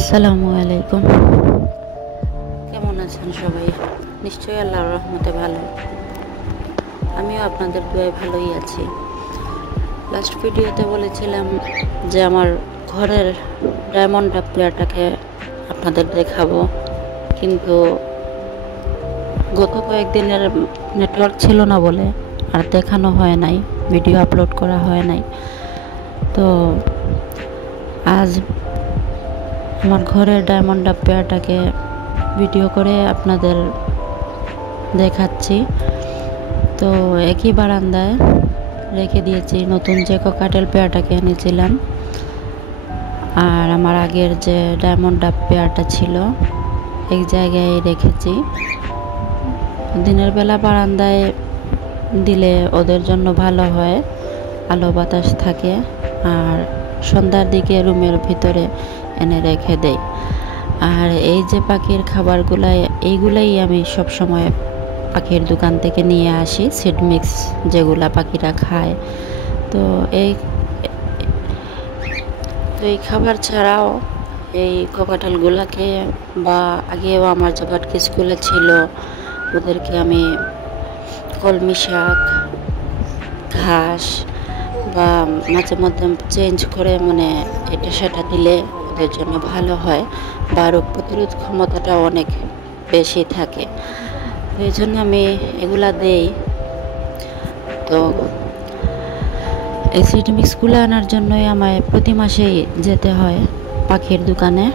আসসালামু আলাইকুম। কেমন আছেন সবাই? নিশ্চয়ই আল্লাহর রহমতে ভালো। আমিও আপনাদের দোয়ায় ভালোই আছি। লাস্ট ভিডিওতে বলেছিলাম যে আমার ঘরের ডায়মন্ড প্লেয়ারটাকে আপনাদের দেখাবো, কিন্তু গত কয়েকদিনের নেটওয়ার্ক ছিল না বলে আর দেখানো হয় নাই, ভিডিও আপলোড করা হয় নাই। তো আজ আমার ঘরের ডায়মন্ড পেয়ারটাকে ভিডিও করে আপনাদের দেখাচ্ছি। তো একই বারান্দায় রেখে দিয়েছি নতুন যে ককাটেল পেয়ারটাকে এনেছিলাম, আর আমার আগের যে ডায়মন্ড পেয়ারটা ছিল এক জায়গায় রেখেছি। দিনের বেলা বারান্দায় দিলে ওদের জন্য ভালো হয়, আলো বাতাস থাকে, আর সন্ধ্যার দিকে রুমের ভিতরে এনে রেখে দেই। আর এই যে পাখির এইগুলাই আমি সব সময় পাখির দোকান থেকে নিয়ে আসি, সিড মিক্স যেগুলা পাখিরা খায়। তো এই খাবার ছাড়াও এই ককাটেলগুলাকে, বা আগেও আমার যে বাটকিসগুলো ছিল ওদেরকে আমি কলমি শাক, ঘাস বা মাঝে মধ্যে চেঞ্জ করে এটা সেটা দিলে ওদের জন্য ভালো হয়, বা রোগ প্রতিরোধ ক্ষমতাটা অনেক বেশি থাকে। এই জন্য আমি এগুলা দেই। তো এই সিড মিক্সগুলো আনার জন্যই আমায় প্রতি মাসেই যেতে হয় পাখির দোকানে।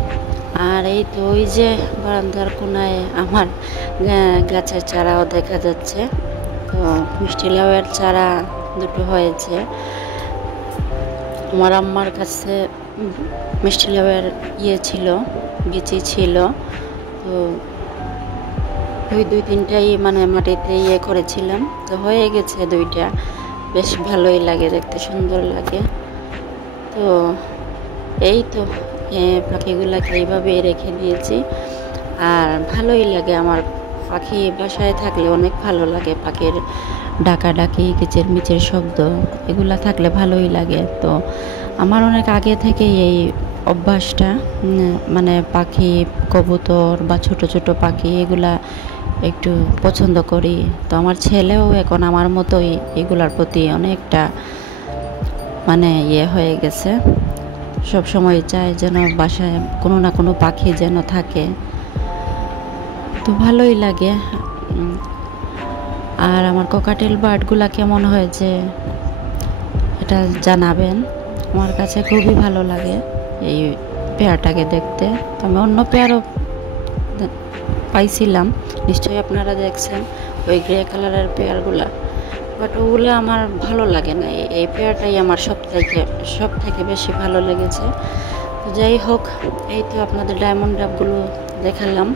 আর এই তো ওই যে বারান্দার কোনায় আমার গাছের চারাও দেখা যাচ্ছে। তো মিষ্টি লাউয়ের চারা দুটো হয়েছে। আমার আম্মার কাছে মিষ্টি লাউয়ের ছিল, বিচি ছিল। তো ওই দুই তিনটাই মাটিতে করেছিলাম, তো হয়ে গেছে দুইটা। বেশ ভালোই লাগে, দেখতে সুন্দর লাগে। তো এই তো পাখিগুলাকে এইভাবে রেখে দিয়েছি। আর ভালোই লাগে আমার পাখি বাসায় থাকলে, অনেক ভালো লাগে। পাখির ডাকাডাকি, কিচির মিচির শব্দ এগুলা থাকলে ভালোই লাগে। তো আমার অনেক আগে থেকেই এই অভ্যাসটা, পাখি, কবুতর বা ছোট ছোট পাখি এগুলা একটু পছন্দ করি। তো আমার ছেলেও এখন আমার মতোই এগুলার প্রতি অনেকটা হয়ে গেছে। সব সময় চায় যেন বাসায় কোনো না কোনো পাখি যেন থাকে। তো ভালোই লাগে। আর আমার ককাটেল বার্ডগুলা কেমন হয়েছে এটা জানাবেন। আমার কাছে খুবই ভালো লাগে এই পেয়ারটাকে দেখতে। তো আমি অন্য পেয়ারও পাইছিলাম, নিশ্চয়ই আপনারা দেখছেন, ওই গ্রে কালারের পেয়ারগুলা, বাট ওগুলো আমার ভালো লাগে না। এই পেয়ারটাই আমার সব থেকে বেশি ভালো লেগেছে। তো যাই হোক, এই তো আপনাদের ডায়মন্ড ডাবগুলো দেখালাম।